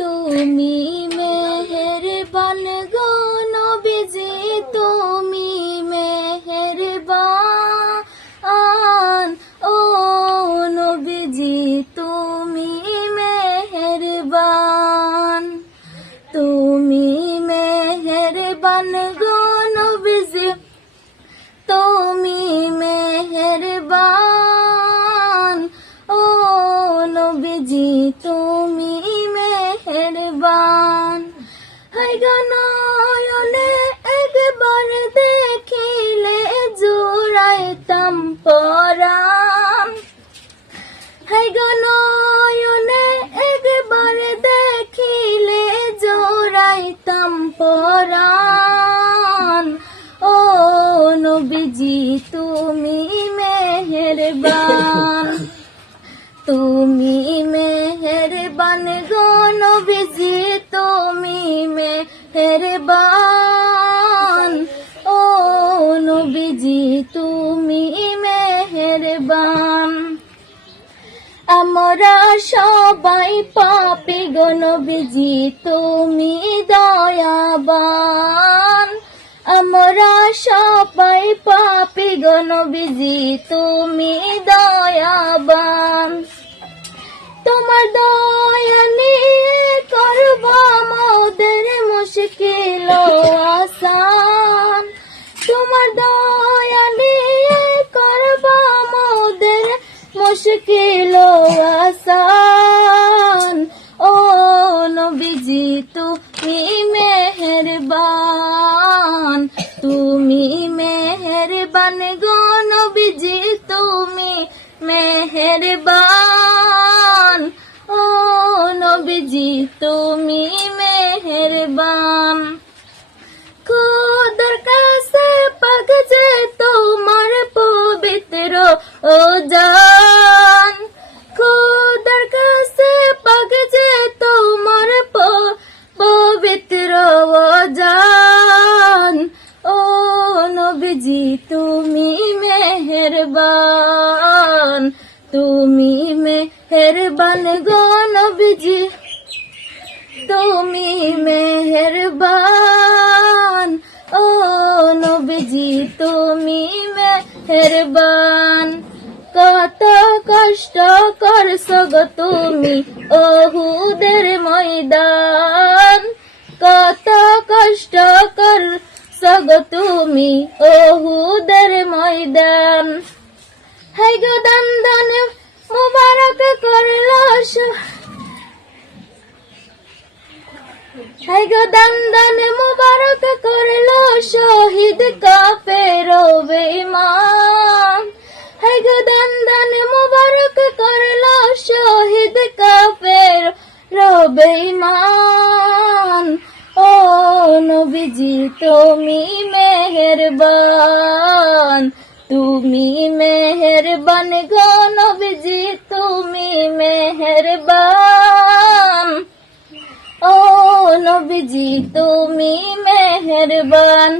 তুমি মেহেরবান গো নবীজি, তুমি মেহেরবান, ও নবীজি তুমি মেহেরবান। তুমি মেহেরবান গো নবীজি, তুমি মেহেরবান, ও নবীজি তুমি মেহেরবান। হায় গো নয়নে একবার দেখিলে জুড়াইতাম পরাণ। হায় গো নয়নে একবার দেখিলে জুড়াইতাম পরাণ, ও নবীজি তুমি মেহেরবান। তুমি মেহেরবান গো নবীজি, তুমি মেহেরবান, ও নবীজি তুমি মেহেরবান। আমরা সবাই পাপী গো নবীজি তুমি দয়াবান। আমরা সবাই পাপী গো নবীজি তুমি দয়াবান। তোমার দয়া নিয়ে করব আমাদের মুশকিল আসান। তোমার দয়া নিয়ে করব আমাদের মুশকিল আসান, ও নবীজি তুমি মেহেরবান। তুমি মেহেরবান গো নবীজি, তুমি মেহেরবান, ও নবীজি তুমি মেহেরবান। খোদার কাছে পাক যে তোমার পবিত্র ও জান। খোদার কাছে পাক যে তোমার পবিত্র ও জান, ও নবীজি তুমি মেহেরবান। তুমি মেহেরবান গো নবীজি, তুমি মেহেরবান, ও নবীজি তুমি মেহেরবান। কত কষ্ট করছো গো তুমি ওহুদের ময়দান। কত কষ্ট করছো গো তুমি ওহুদের ময়দান। হায় গো দান মুবারক করলো, হায় গো দান মুবারক করলো শহীদ কাফের ও বেঈমান। হায় গো দান মুবারক করলো শহীদ কাফের ও বেঈমান, ও নবীজি তুমি মেহেরবান। তুমি মেহেরবান গো নবীজি, তুমি মেহেরবান, ও নবীজি তুমি মেহেরবান।